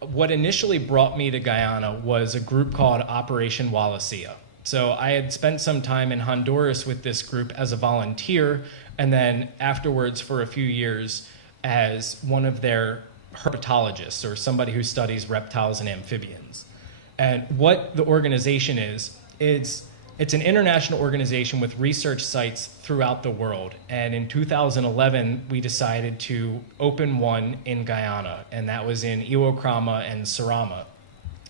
What initially brought me to Guyana was a group called Operation Wallacea. So I had spent some time in Honduras with this group as a volunteer, and then afterwards for a few years as one of their herpetologists, or somebody who studies reptiles and amphibians. And what the organization is, it's an international organization with research sites throughout the world. And in 2011, we decided to open one in Guyana, and that was in Iwo-Krama and Surama.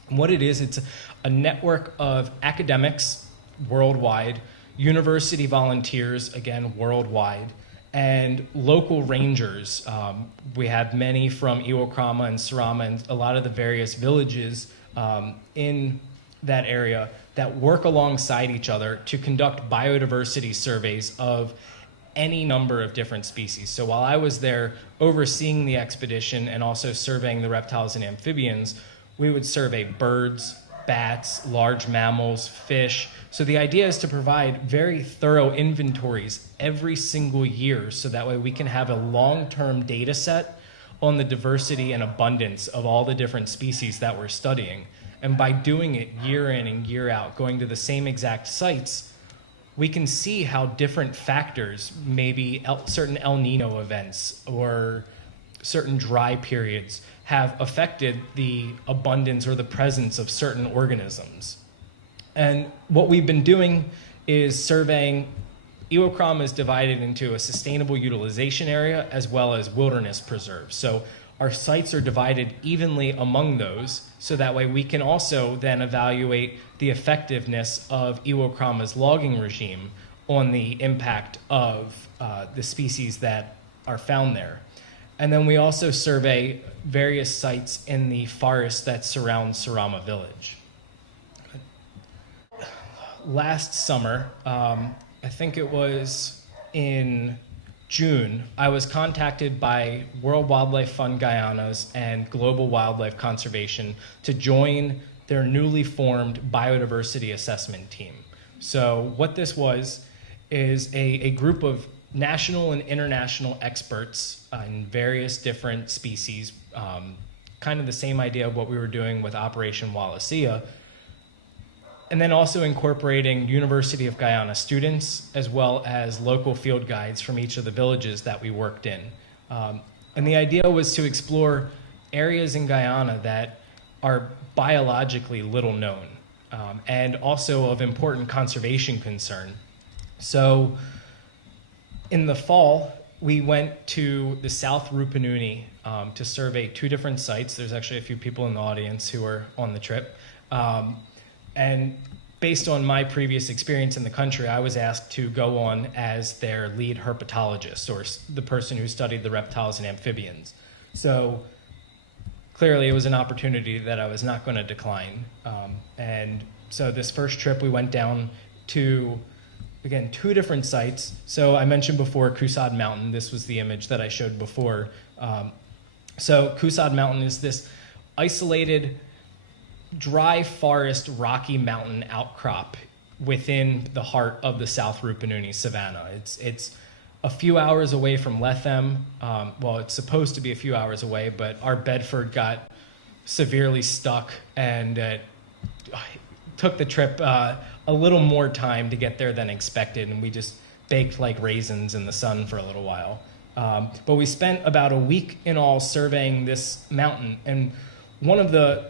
And what it is, it's a network of academics worldwide, university volunteers, again, worldwide, and local rangers. We have many from Iwo-Krama and Surama and a lot of the various villages in that area that work alongside each other to conduct biodiversity surveys of any number of different species. So while I was there overseeing the expedition and also surveying the reptiles and amphibians, we would survey birds, bats, large mammals, fish. So the idea is to provide very thorough inventories every single year, so that way we can have a long-term data set on the diversity and abundance of all the different species that we're studying. And by doing it year in and year out, going to the same exact sites, we can see how different factors, maybe certain El Nino events or certain dry periods, have affected the abundance or the presence of certain organisms. And what we've been doing is surveying. Iwo-Krama is divided into a sustainable utilization area as well as wilderness preserves. So our sites are divided evenly among those, so that way we can also then evaluate the effectiveness of Iwo-Krama's logging regime on the impact of the species that are found there. And then we also survey various sites in the forest that surround Surama village. Last summer, I think it was in June, I was contacted by World Wildlife Fund Guyana's and Global Wildlife Conservation to join their newly formed biodiversity assessment team. So what this was is a group of national and international experts in various different species, kind of the same idea of what we were doing with Operation Wallacea, and then also incorporating University of Guyana students as well as local field guides from each of the villages that we worked in. And the idea was to explore areas in Guyana that are biologically little known, and also of important conservation concern. So in the fall, we went to the South Rupununi to survey 2 different sites. There's actually a few people in the audience who were on the trip. And based on my previous experience in the country, I was asked to go on as their lead herpetologist, or the person who studied the reptiles and amphibians. So clearly it was an opportunity that I was not going to decline. And so this first trip we went down to, again, 2 different sites. So I mentioned before Kusad Mountain. This was the image that I showed before. So Kusad Mountain is this isolated dry forest, rocky mountain outcrop within the heart of the South Rupununi Savannah. It's a few hours away from Lethem. Well, it's supposed to be a few hours away, but our Bedford got severely stuck, and it took the trip a little more time to get there than expected, and we just baked like raisins in the sun for a little while. But we spent about a week in all surveying this mountain, and one of the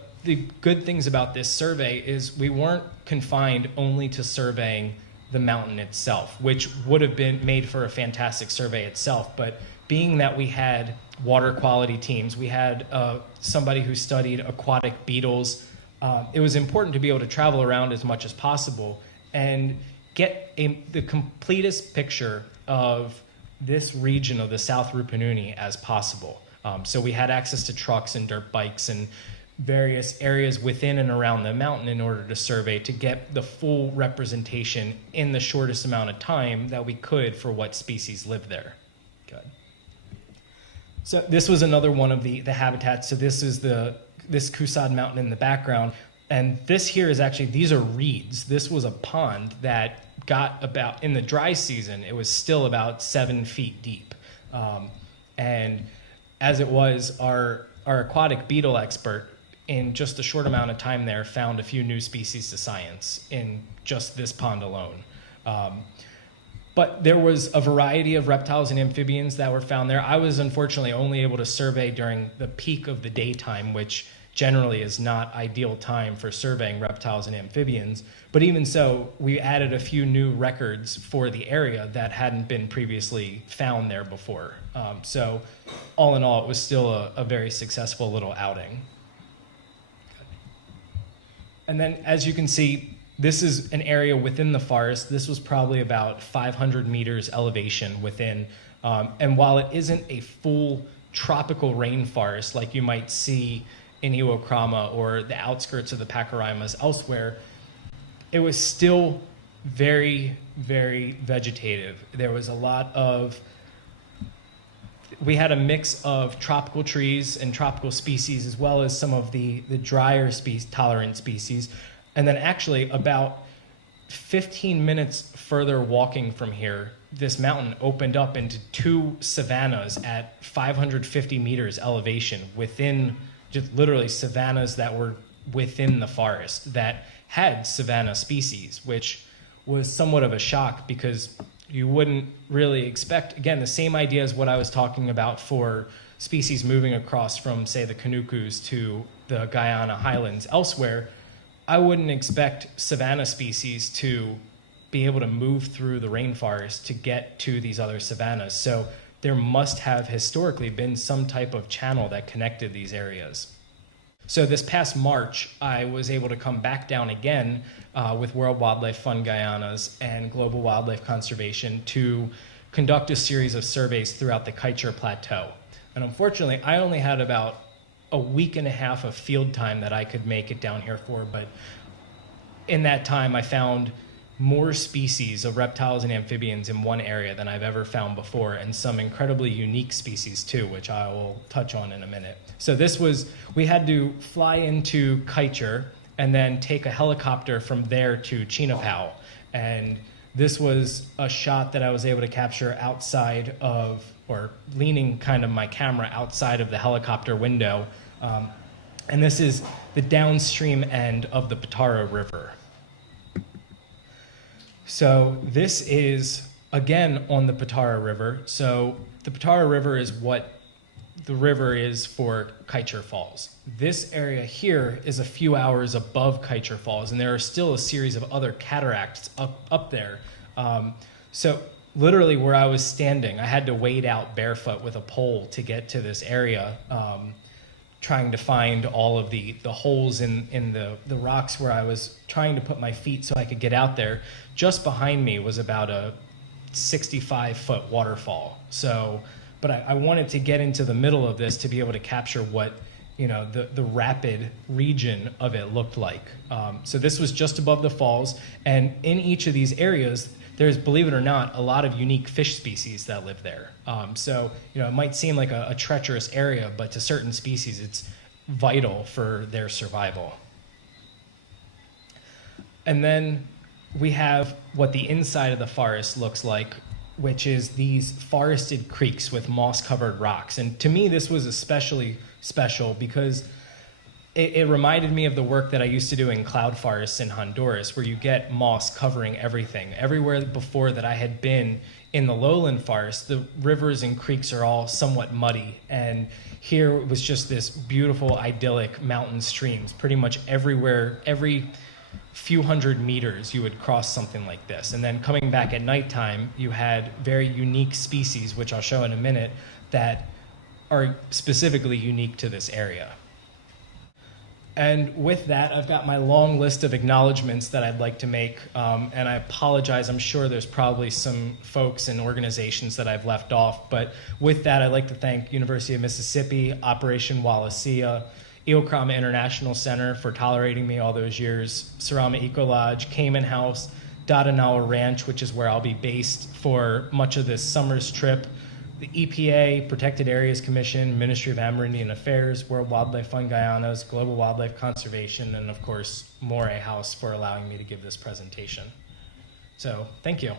good things about this survey is we weren't confined only to surveying the mountain itself, which would have been made for a fantastic survey itself. But being that we had water quality teams, we had somebody who studied aquatic beetles, it was important to be able to travel around as much as possible and get the completest picture of this region of the South Rupununi as possible. So we had access to trucks and dirt bikes and various areas within and around the mountain in order to survey, to get the full representation in the shortest amount of time that we could for what species live there. Good. So this was another one of the habitats. So this is this Kusad Mountain in the background. And this here is actually, these are reeds. This was a pond that got about, in the dry season, it was still about 7 feet deep. And as it was, our our aquatic beetle expert, in just a short amount of time there, found a few new species to science in just this pond alone. But there was a variety of reptiles and amphibians that were found there. I was unfortunately only able to survey during the peak of the daytime, which generally is not ideal time for surveying reptiles and amphibians. But even so, we added a few new records for the area that hadn't been previously found there before. So all in all, it was still a very successful little outing. And then, as you can see, this is an area within the forest. This was probably about 500 meters elevation within. And while it isn't a full tropical rainforest like you might see in Iwokrama or the outskirts of the Pacaraimas elsewhere, it was still very, very vegetative. There was a lot of, we had a mix of tropical trees and tropical species, as well as some of the drier tolerant species. And then actually about 15 minutes further walking from here, this mountain opened up into two savannas at 550 meters elevation within, just literally savannas that were within the forest that had savanna species, which was somewhat of a shock because you wouldn't really expect, again, the same idea as what I was talking about for species moving across from, say, the Canucos to the Guyana highlands elsewhere. I wouldn't expect savanna species to be able to move through the rainforest to get to these other savannas. So there must have historically been some type of channel that connected these areas. So this past March, I was able to come back down again with World Wildlife Fund Guyanas and Global Wildlife Conservation to conduct a series of surveys throughout the Kaieteur Plateau. And unfortunately, I only had about a week and a half of field time that I could make it down here for, but in that time I found more species of reptiles and amphibians in one area than I've ever found before, and some incredibly unique species too, which I will touch on in a minute. So we had to fly into Kaieteur and then take a helicopter from there to Chinapao. And this was a shot that I was able to capture outside of, or leaning kind of my camera outside of the helicopter window. And this is the downstream end of the Pitara River. So this is, again, on the Pitara River. So the Pitara River is what the river is for Kaieteur Falls. This area here is a few hours above Kaieteur Falls, and there are still a series of other cataracts up there. So literally where I was standing, I had to wade out barefoot with a pole to get to this area, trying to find all of the holes in the rocks where I was trying to put my feet so I could get out there. Just behind me was about a 65-foot waterfall. So, but I wanted to get into the middle of this to be able to capture what, the rapid region of it looked like. So this was just above the falls, and in each of these areas, there's, believe it or not, a lot of unique fish species that live there. So, it might seem like a treacherous area, but to certain species, it's vital for their survival. And then we have what the inside of the forest looks like, which is these forested creeks with moss-covered rocks. And to me, this was especially special because it reminded me of the work that I used to do in cloud forests in Honduras, where you get moss covering everything. Everywhere before that I had been in the lowland forest, the rivers and creeks are all somewhat muddy. And here it was just this beautiful, idyllic mountain streams. Pretty much everywhere, every few hundred meters, you would cross something like this. And then coming back at nighttime, you had very unique species, which I'll show in a minute, that are specifically unique to this area. And with that, I've got my long list of acknowledgements that I'd like to make, and I apologize. I'm sure there's probably some folks and organizations that I've left off, but with that, I'd like to thank University of Mississippi, Operation Wallacea, Iwokrama International Center for tolerating me all those years, Sarama Eco Lodge, Cayman House, Dadanawa Ranch, which is where I'll be based for much of this summer's trip, the EPA, Protected Areas Commission, Ministry of Amerindian Affairs, World Wildlife Fund Guyanas, Global Wildlife Conservation, and of course, Moray House for allowing me to give this presentation. So, thank you.